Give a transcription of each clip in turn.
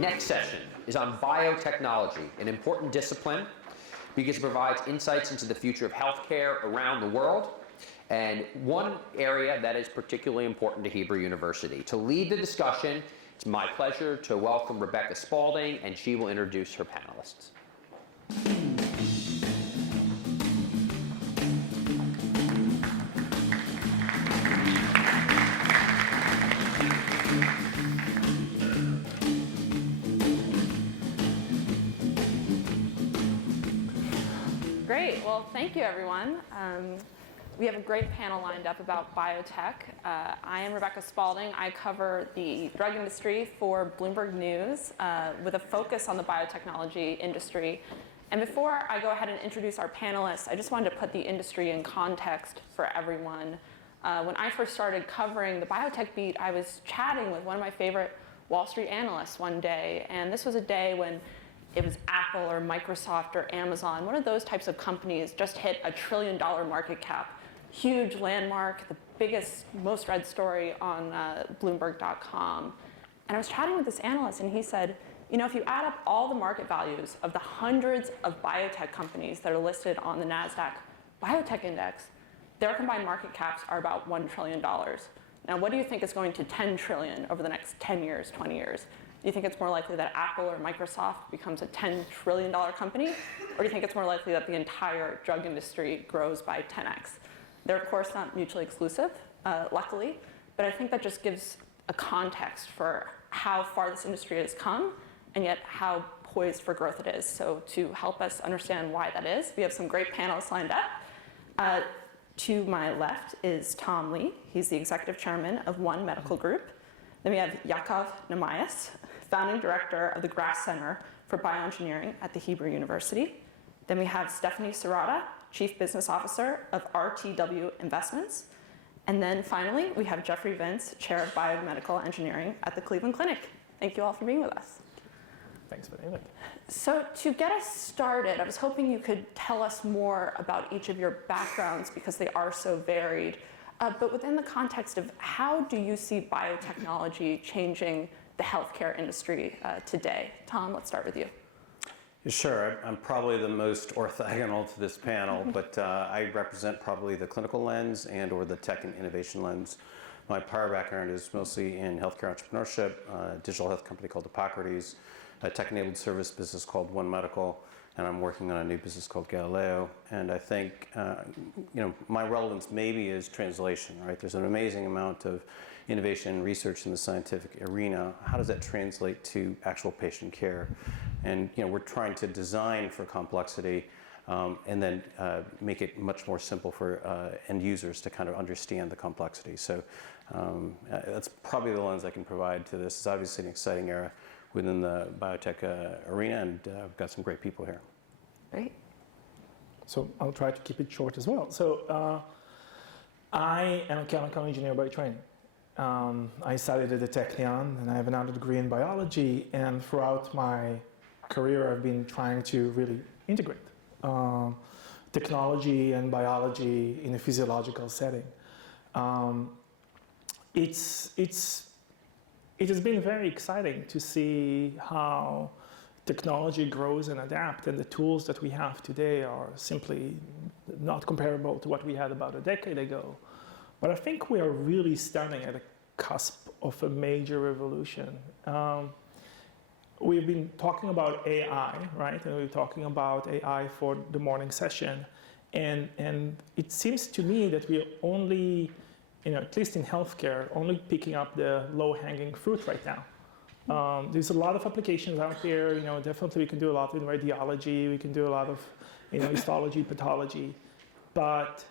next session is on biotechnology, an important discipline because it provides insights into the future of healthcare around the world, and one area that is particularly important to Hebrew University. To lead the discussion, it's my pleasure to welcome Rebecca Spalding, and she will introduce her panelists. Great. Well, thank you, everyone. We have a great panel lined up about biotech. I am Rebecca Spalding. I cover the drug industry for Bloomberg News with a focus on the biotechnology industry. And before I go ahead and introduce our panelists, I just wanted to put the industry in context for everyone. When I first started covering the biotech beat, I was chatting with one of my favorite Wall Street analysts one day. And this was a day when it was Apple or Microsoft or Amazon, one of those types of companies just hit $1 trillion market cap. Huge landmark, the biggest, most read story on Bloomberg.com. And I was chatting with this analyst, and he said, you know, if you add up all the market values of the hundreds of biotech companies that are listed on the NASDAQ Biotech Index, their combined market caps are about $1 trillion. Now, what do you think is going to 10 trillion over the next 10 years, 20 years? Do you think it's more likely that Apple or Microsoft becomes a $10 trillion company? Or do you think it's more likely that the entire drug industry grows by 10x? They're, of course, not mutually exclusive, luckily. But I think that just gives a context for how far this industry has come and yet how poised for growth it is. So to help us understand why that is, we have some great panelists lined up. To my left is Tom Lee. He's the executive chairman of One Medical Group. Then we have Yaakov Nemayas, founding director of the Grass Center for Bioengineering at the Hebrew University. Then we have Stephanie Serrata, chief business officer of RTW Investments. And then finally, we have Jeffrey Vince, chair of biomedical engineering at the Cleveland Clinic. Thank you all for being with us. Thanks for the invite. So to get us started, I was hoping you could tell us more about each of your backgrounds because they are so varied. But within the context of how do you see biotechnology changing the healthcare industry today? Tom, let's start with you. Sure. I'm probably the most orthogonal to this panel, but I represent probably the clinical lens and or the tech and innovation lens. My prior background is mostly in healthcare entrepreneurship, a digital health company called Hippocrates, a tech-enabled service business called One Medical, and I'm working on a new business called Galileo. And I think, my relevance maybe is translation, right? There's an amazing amount of innovation and research in the scientific arena. How does that translate to actual patient care? And we're trying to design for complexity and then make it much more simple for end users to kind of understand the complexity. So that's probably the lens I can provide to this. It's obviously an exciting era within the biotech arena, and we've got some great people here. Great. So I'll try to keep it short as well. So I am a chemical engineer by training. I studied at the Technion, and I have another degree in biology, and throughout my career I've been trying to really integrate technology and biology in a physiological setting. It has been very exciting to see how technology grows and adapts, and the tools that we have today are simply not comparable to what we had about a decade ago. But I think we are really standing at a cusp of a major revolution. We've been talking about AI, right? And we're talking about AI for the morning session. And it seems to me that we're only, at least in healthcare, only picking up the low-hanging fruit right now. There's a lot of applications out there. Definitely we can do a lot in radiology. We can do a lot of, histology, pathology. But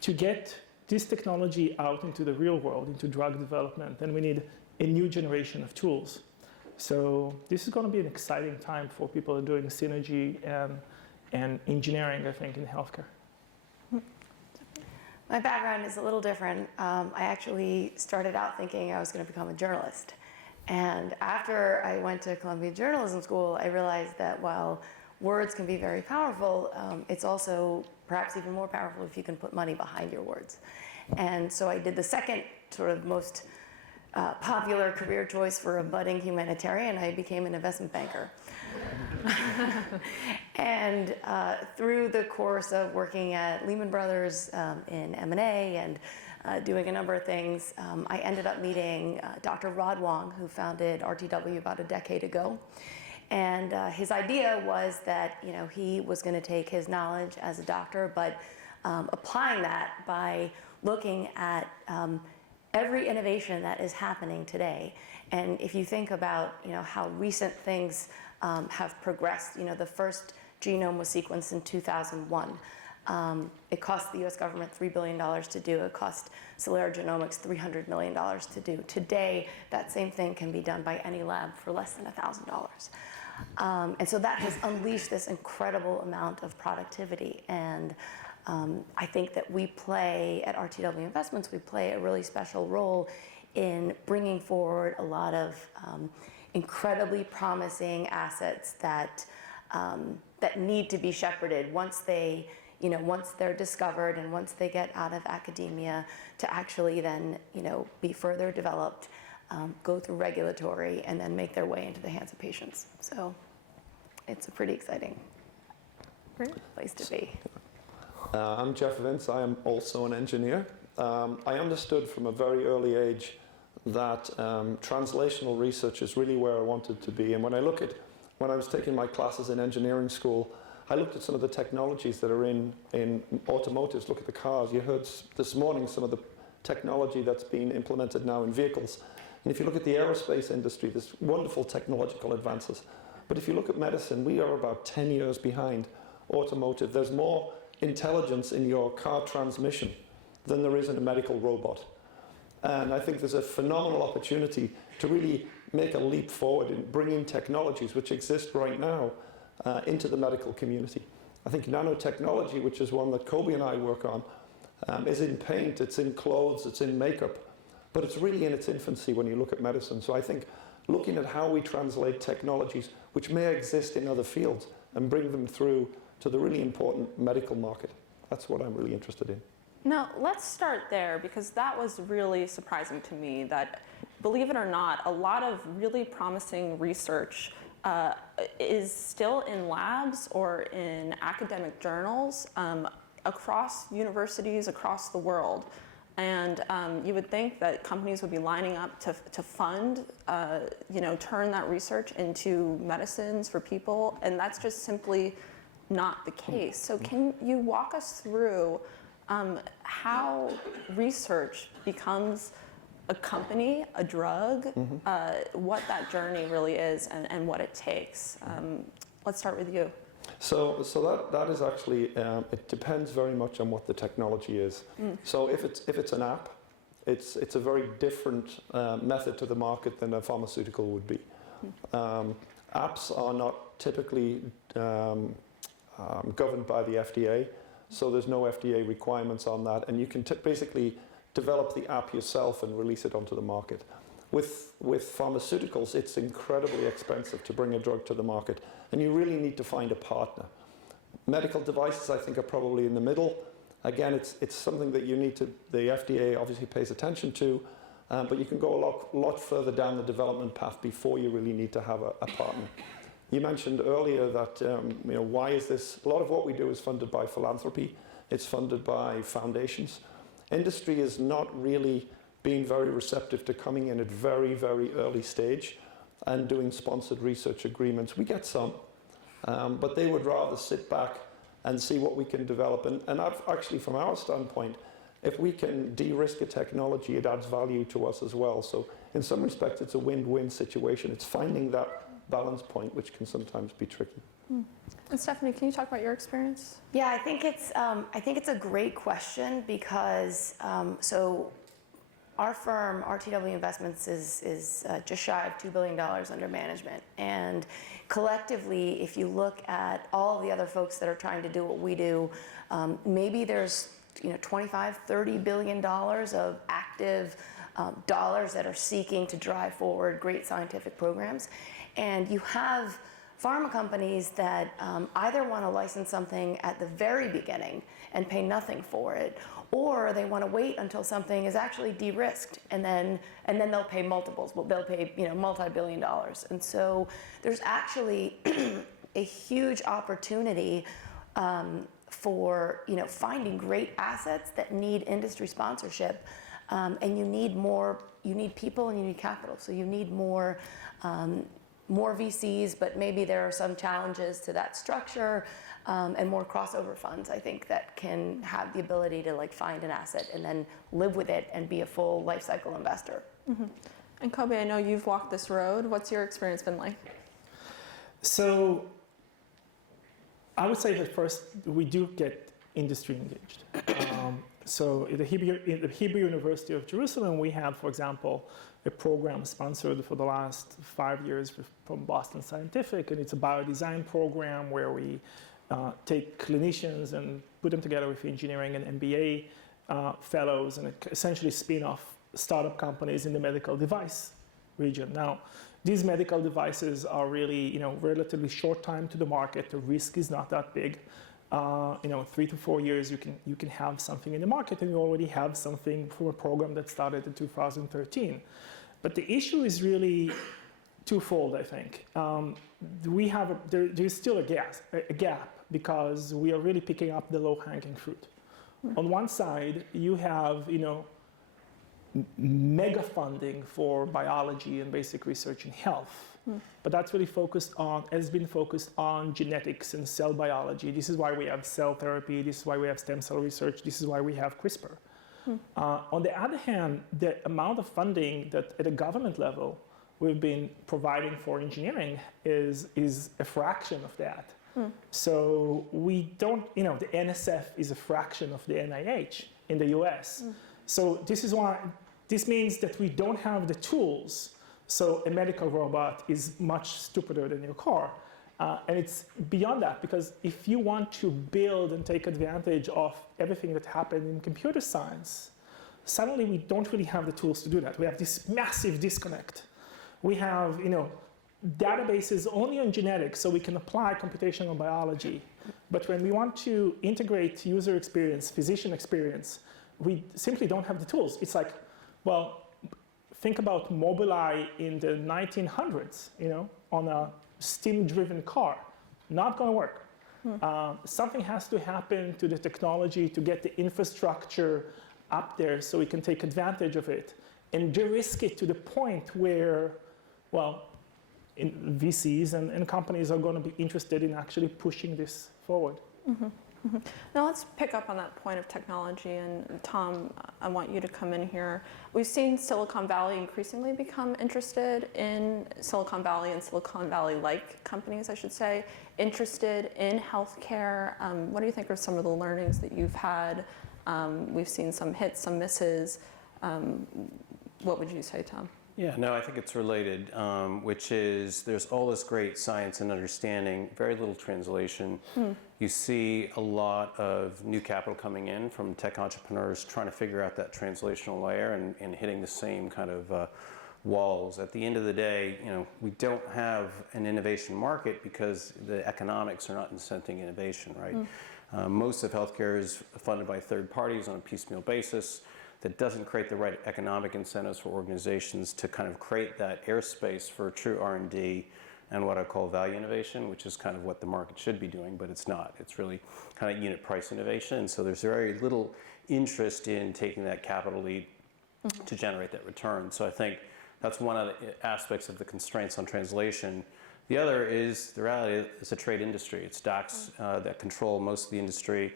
to get this technology out into the real world, into drug development, then we need a new generation of tools. So this is going to be an exciting time for people who are doing synergy and engineering, I think, in healthcare. My background is a little different. I actually started out thinking I was going to become a journalist. And after I went to Columbia Journalism School, I realized that while words can be very powerful, it's also perhaps even more powerful if you can put money behind your words. And so I did the second sort of most popular career choice for a budding humanitarian. I became an investment banker. And through the course of working at Lehman Brothers in M&A and doing a number of things, I ended up meeting Dr. Rod Wong, who founded RTW about a decade ago. And his idea was that he was going to take his knowledge as a doctor, but applying that by looking at every innovation that is happening today. And if you think about how recent things have progressed, the first genome was sequenced in 2001. It cost the US government $3 billion to do. It cost Celera Genomics $300 million to do. Today, that same thing can be done by any lab for less than $1,000. And so that has unleashed this incredible amount of productivity. And I think that we play, at RTW Investments, we play a really special role in bringing forward a lot of incredibly promising assets that need to be shepherded once they're discovered and once they get out of academia, to actually then be further developed, go through regulatory, and then make their way into the hands of patients. So it's a pretty exciting place to be. I'm Jeff Vince. I am also an engineer. I understood from a very early age that translational research is really where I wanted to be. And when I was taking my classes in engineering school, I looked at some of the technologies that are in automotives. Look at the cars. You heard this morning some of the technology that's being implemented now in vehicles. And if you look at the aerospace industry, there's wonderful technological advances. But if you look at medicine, we are about 10 years behind automotive. There's more intelligence in your car transmission than there is in a medical robot. And I think there's a phenomenal opportunity to really make a leap forward in bringing technologies which exist right now into the medical community. I think nanotechnology, which is one that Kobe and I work on, is in paint, it's in clothes, it's in makeup, but it's really in its infancy when you look at medicine. So I think looking at how we translate technologies which may exist in other fields and bring them through to the really important medical market, that's what I'm really interested in. Now, let's start there, because that was really surprising to me that, believe it or not, a lot of really promising research is still in labs or in academic journals across universities across the world. And you would think that companies would be lining up to fund, turn that research into medicines for people, and that's just simply not the case. So can you walk us through how research becomes a company, a drug, what that journey really is and what it takes? Let's start with you. So that is actually, it depends very much on what the technology is. So if it's an app, it's a very different method to the market than a pharmaceutical would be. Apps are not typically governed by the FDA, so there's no FDA requirements on that, and you can basically develop the app yourself and release it onto the market. With pharmaceuticals, it's incredibly expensive to bring a drug to the market, and you really need to find a partner. Medical devices, I think, are probably in the middle. Again, it's something that the FDA obviously pays attention to, but you can go a lot further down the development path before you really need to have a partner. You mentioned earlier that, why is this? A lot of what we do is funded by philanthropy. It's funded by foundations. Industry is not really being very receptive to coming in at very, very early stage and doing sponsored research agreements. We get some, but they would rather sit back and see what we can develop. And actually, from our standpoint, if we can de-risk a technology, it adds value to us as well. So in some respects, it's a win-win situation. It's finding that balance point, which can sometimes be tricky. And Stephanie, can you talk about your experience? Yeah, I think it's a great question, because so our firm, RTW Investments, is just shy of $2 billion under management. And collectively, if you look at all the other folks that are trying to do what we do, maybe there's $25–30 billion of active dollars that are seeking to drive forward great scientific programs. And you have pharma companies that either want to license something at the very beginning and pay nothing for it, or they want to wait until something is actually de-risked, and then they'll pay multiples. Well, they'll pay multi-billion dollars. And so there's actually a huge opportunity for finding great assets that need industry sponsorship, and you need people and you need capital. So you need more VCs, but maybe there are some challenges to that structure, and more crossover funds, I think, that can have the ability to find an asset and then live with it and be a full life cycle investor. Mm-hmm. And Kobe, I know you've walked this road. What's your experience been like? So I would say that first, we do get industry engaged. So at the Hebrew University of Jerusalem, we have, for example, a program sponsored for the last 5 years from Boston Scientific, and it's a biodesign program where we take clinicians and put them together with engineering and MBA fellows, and essentially spin off startup companies in the medical device region. Now, these medical devices are really, relatively short time to the market. The risk is not that big. 3 to 4 years, you can have something in the market, and you already have something from a program that started in 2013. But the issue is really twofold, I think. There's still a gap because we are really picking up the low-hanging fruit. On one side, you have, mega funding for biology and basic research in health. But that's really has been focused on genetics and cell biology. This is why we have cell therapy. This is why we have stem cell research. This is why we have CRISPR. On the other hand, the amount of funding that at a government level we've been providing for engineering is a fraction of that. So we don't, the NSF is a fraction of the NIH in the US. So this means that we don't have the tools. So a medical robot is much stupider than your car. And it's beyond that, because if you want to build and take advantage of everything that happened in computer science, suddenly we don't really have the tools to do that. We have this massive disconnect. We have, databases only on genetics, so we can apply computational biology. But when we want to integrate user experience, physician experience, we simply don't have the tools. It's like, well, think about Mobileye in the 1900s, on a steam-driven car. Not going to work. Something has to happen to the technology to get the infrastructure up there so we can take advantage of it and de-risk it to the point where, VCs and companies are going to be interested in actually pushing this forward. Now let's pick up on that point of technology, and Tom, I want you to come in here. We've seen Silicon Valley increasingly become interested in Silicon Valley and Silicon Valley-like companies, I should say, interested in healthcare. What do you think are some of the learnings that you've had? We've seen some hits, some misses. What would you say, Tom? Yeah, no, I think it's related, which is there's all this great science and understanding, very little translation. You see a lot of new capital coming in from tech entrepreneurs trying to figure out that translational layer and hitting the same kind of walls. At the end of the day, we don't have an innovation market because the economics are not incenting innovation, right? Most of healthcare is funded by third parties on a piecemeal basis. That doesn't create the right economic incentives for organizations to kind of create that airspace for true R&D and what I call value innovation, which is kind of what the market should be doing, but it's not. It's really kind of unit price innovation. And so there's very little interest in taking that capital lead to generate that return. So I think that's one of the aspects of the constraints on translation. The other is the reality it's a trade industry. It's docs that control most of the industry.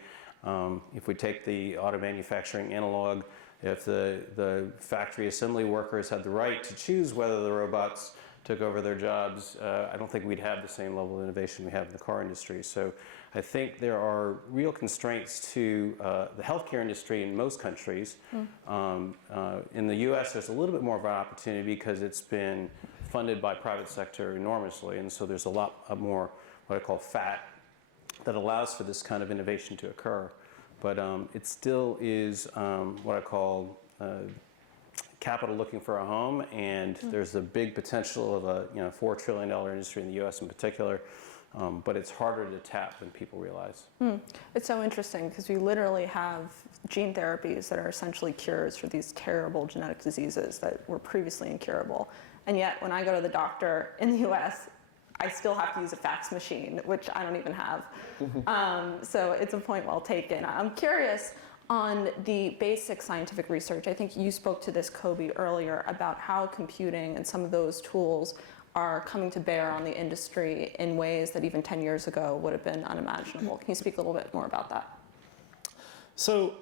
If we take the auto manufacturing analog, if the factory assembly workers had the right to choose whether the robots took over their jobs, I don't think we'd have the same level of innovation we have in the car industry. So I think there are real constraints to the healthcare industry in most countries. In the US, there's a little bit more of an opportunity because it's been funded by private sector enormously. And so there's a lot more what I call fat that allows for this kind of innovation to occur. But it still is what I call capital looking for a home, and there's a big potential of a $4 trillion industry in the U.S. in particular but it's harder to tap than people realize. It's so interesting because we literally have gene therapies that are essentially cures for these terrible genetic diseases that were previously incurable. And yet, when I go to the doctor in the US, I still have to use a fax machine, which I don't even have. So it's a point well taken. I'm curious on the basic scientific research. I think you spoke to this, Kobe, earlier about how computing and some of those tools are coming to bear on the industry in ways that even 10 years ago would have been unimaginable. Can you speak a little bit more about that? So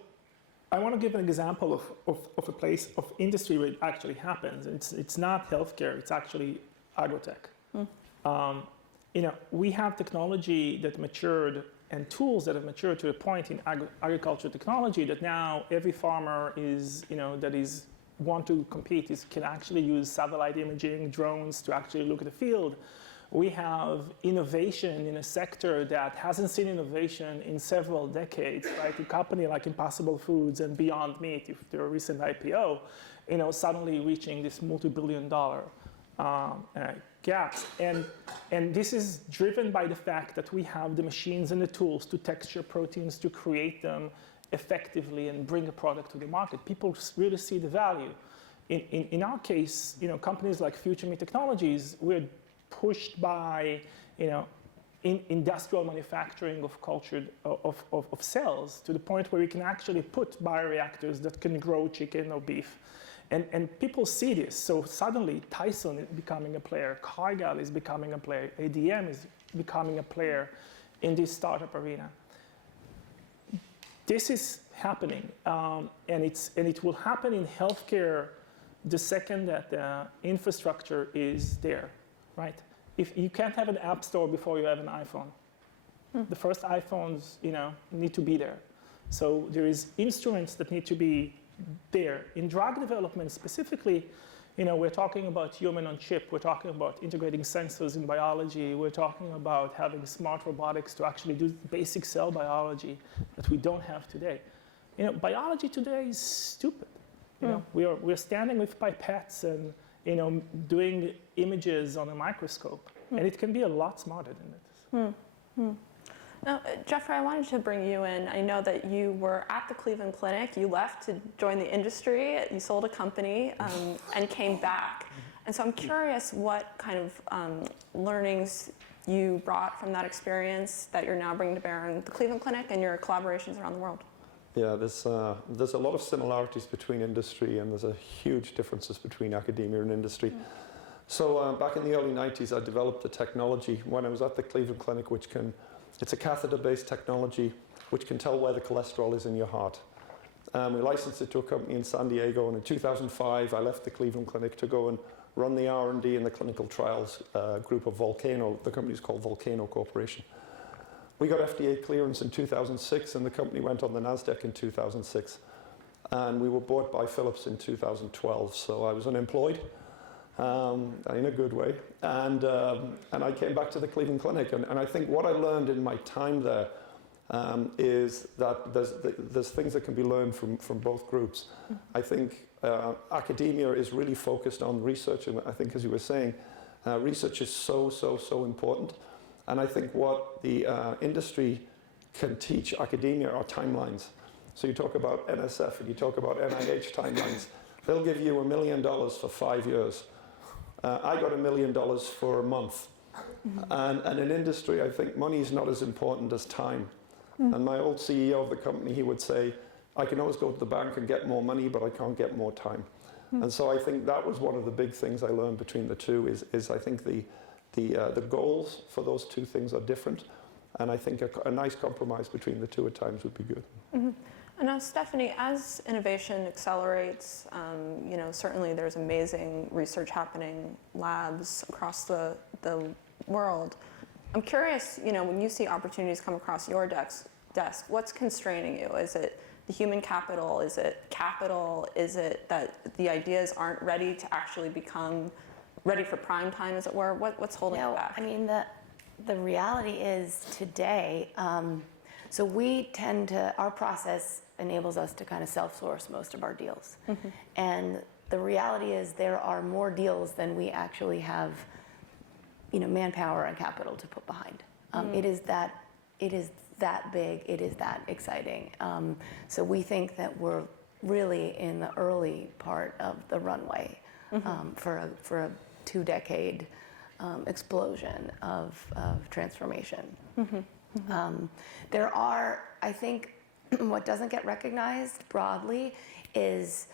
I want to give an example of a place of industry where it actually happens. It's not healthcare, it's actually agrotech. We have technology that matured and tools that have matured to a point in agriculture technology that now every farmer is, that is want to compete can actually use satellite imaging, drones to actually look at the field. We have innovation in a sector that hasn't seen innovation in several decades, right? A company like Impossible Foods and Beyond Meat, if they're a recent IPO, suddenly reaching this multi-billion-dollar gaps. And this is driven by the fact that we have the machines and the tools to texture proteins, to create them effectively and bring a product to the market. People really see the value. In our case, companies like Future Meat Technologies, we're pushed by, industrial manufacturing of cultured of cells to the point where we can actually put bioreactors that can grow chicken or beef. And people see this. So suddenly Tyson is becoming a player, Cargill is becoming a player, ADM is becoming a player in this startup arena. This is happening, and it will happen in healthcare the second that the infrastructure is there, right? If you can't have an app store before you have an iPhone. The first iPhones, need to be there. So there is instruments that need to be there. In drug development specifically, we're talking about human on chip. We're talking about integrating sensors in biology. We're talking about having smart robotics to actually do basic cell biology that we don't have today. Biology today is stupid. We're standing with pipettes and doing images on a microscope, and it can be a lot smarter than this. Now, Jeffrey, I wanted to bring you in. I know that you were at the Cleveland Clinic. You left to join the industry. You sold a company and came back. And so I'm curious what kind of learnings you brought from that experience that you're now bringing to bear in the Cleveland Clinic and your collaborations around the world. Yeah, there's a lot of similarities between industry, and there's a huge differences between academia and industry. So back in the early 90s, I developed a technology when I was at the Cleveland Clinic, it's a catheter-based technology which can tell where the cholesterol is in your heart. We licensed it to a company in San Diego, and in 2005, I left the Cleveland Clinic to go and run the R&D and the clinical trials group of Volcano. The company is called Volcano Corporation. We got FDA clearance in 2006, and the company went on the NASDAQ in 2006. And we were bought by Philips in 2012, so I was unemployed. In a good way, and I came back to the Cleveland Clinic, and I think what I learned in my time there is that there's things that can be learned from both groups. I think academia is really focused on research, and I think, as you were saying, research is so important, and I think what the industry can teach academia are timelines. So you talk about NSF and you talk about NIH timelines. They'll give you $1 million for 5 years. I got $1 million for a month. And in industry, I think money is not as important as time. And my old CEO of the company, he would say, I can always go to the bank and get more money, but I can't get more time. And so I think that was one of the big things I learned between the two is I think the goals for those two things are different. And I think a nice compromise between the two at times would be good. And now, Stephanie, as innovation accelerates, certainly there's amazing research happening, labs across the world. I'm curious, when you see opportunities come across your desk, what's constraining you? Is it the human capital? Is it capital? Is it that the ideas aren't ready to actually become ready for prime time, as it were? What's holding it back? I mean, the reality is today, so we tend to, our process enables us to kind of self-source most of our deals. And the reality is there are more deals than we actually have, manpower and capital to put behind. It is that big. It is that exciting. So we think that we're really in the early part of the runway for a 2-decade explosion of transformation. There are, I think, what doesn't get recognized broadly is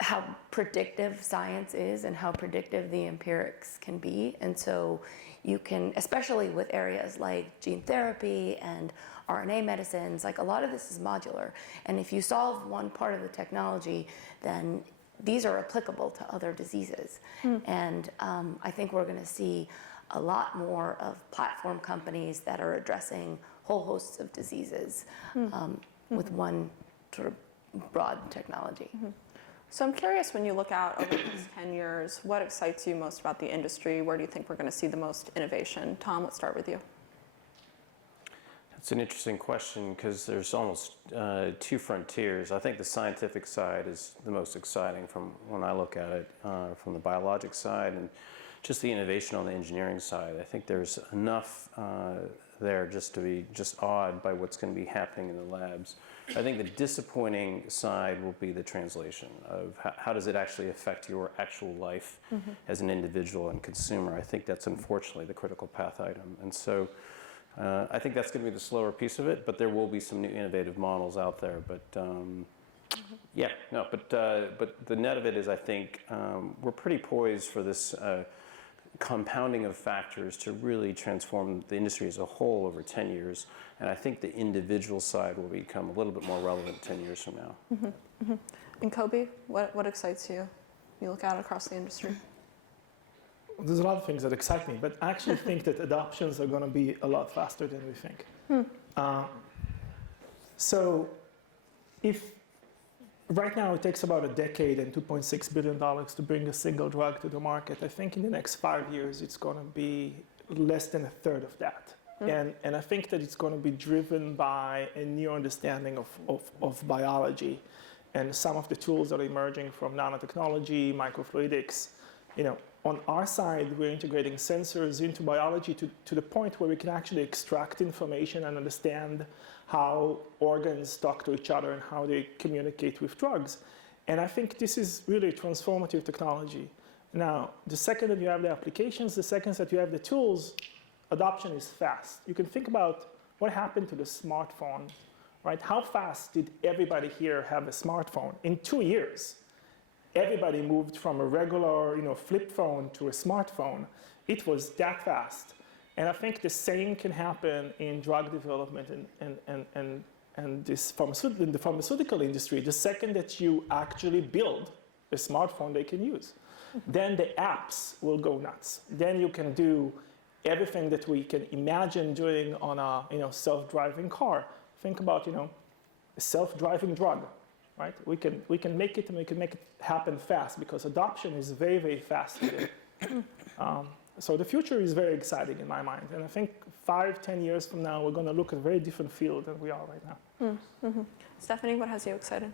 how predictive science is and how predictive the empirics can be. And so you can, especially with areas like gene therapy and RNA medicines, like a lot of this is modular. And if you solve one part of the technology, then these are applicable to other diseases. And I think we're going to see a lot more of platform companies that are addressing whole hosts of diseases with one sort of broad technology. So I'm curious, when you look out over the next 10 years, what excites you most about the industry? Where do you think we're going to see the most innovation? Tom, let's start with you. It's an interesting question because there's almost 2 frontiers. I think the scientific side is the most exciting from when I look at it, from the biologic side and just the innovation on the engineering side. I think there's enough there just to be just awed by what's going to be happening in the labs. I think the disappointing side will be the translation of how does it actually affect your actual life as an individual and consumer. I think that's unfortunately the critical path item. And so I think that's going to be the slower piece of it, but there will be some new innovative models out there. But but the net of it is I think we're pretty poised for this compounding of factors to really transform the industry as a whole over 10 years. And I think the individual side will become a little bit more relevant 10 years from now. And Kobe, what excites you? You look out across the industry. There's a lot of things that excite me, but I actually think that adoptions are going to be a lot faster than we think. So if right now it takes about a decade and $2.6 billion to bring a single drug to the market, I think in the next 5 years it's going to be less than a third of that. And I think that it's going to be driven by a new understanding of biology and some of the tools that are emerging from nanotechnology, microfluidics. On our side, we're integrating sensors into biology to the point where we can actually extract information and understand how organs talk to each other and how they communicate with drugs. And I think this is really transformative technology. Now, the second that you have the applications, the second that you have the tools, adoption is fast. You can think about what happened to the smartphone, right? How fast did everybody here have a smartphone? In 2 years. Everybody moved from a regular, flip phone to a smartphone. It was that fast. And I think the same can happen in drug development and this in the pharmaceutical industry. The second that you actually build a smartphone they can use, then the apps will go nuts. Then you can do everything that we can imagine doing on a self-driving car. Think about a self-driving drug. Right? We can make it, and we can make it happen fast because adoption is very, very fast today. So the future is very exciting in my mind, and I think 5-10 years from now we're going to look at a very different field than we are right now. Stephanie, what has you excited?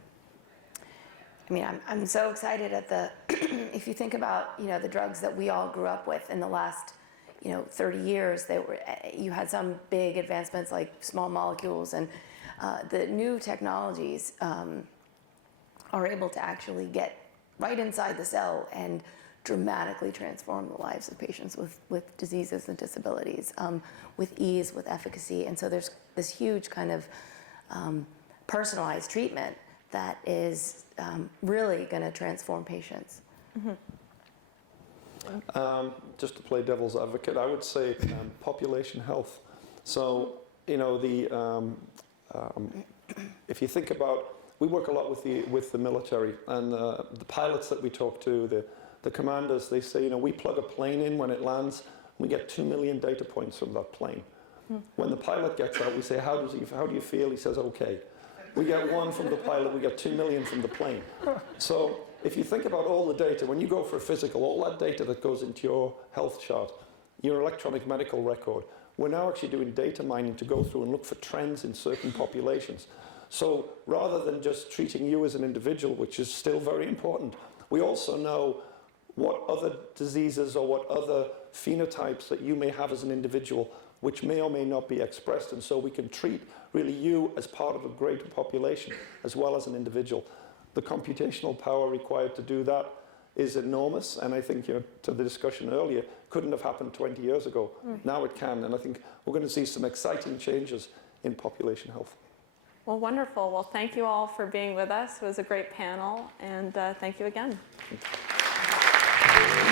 I mean, I'm so excited at the if you think about the drugs that we all grew up with in the last 30 years, you had some big advancements like small molecules, and the new technologies are able to actually get right inside the cell and dramatically transform the lives of patients with diseases and disabilities with ease, with efficacy. And so there's this huge kind of personalized treatment that is really going to transform patients. Just to play devil's advocate, I would say population health. So, if you think about, we work a lot with the military, and the pilots that we talk to, the commanders, they say, we plug a plane in when it lands, we get 2 million data points from that plane. When the pilot gets out, we say, how do you feel? He says, okay. We get 1 from the pilot, we get 2 million from the plane. So if you think about all the data, when you go for a physical, all that data that goes into your health chart, your electronic medical record, we're now actually doing data mining to go through and look for trends in certain populations. So rather than just treating you as an individual, which is still very important, we also know what other diseases or what other phenotypes that you may have as an individual, which may or may not be expressed. And so we can treat really you as part of a greater population as well as an individual. The computational power required to do that is enormous. And I think, to the discussion earlier, couldn't have happened 20 years ago. Now it can. And I think we're going to see some exciting changes in population health. Well, wonderful. Well, thank you all for being with us. It was a great panel, and thank you again. Thank you.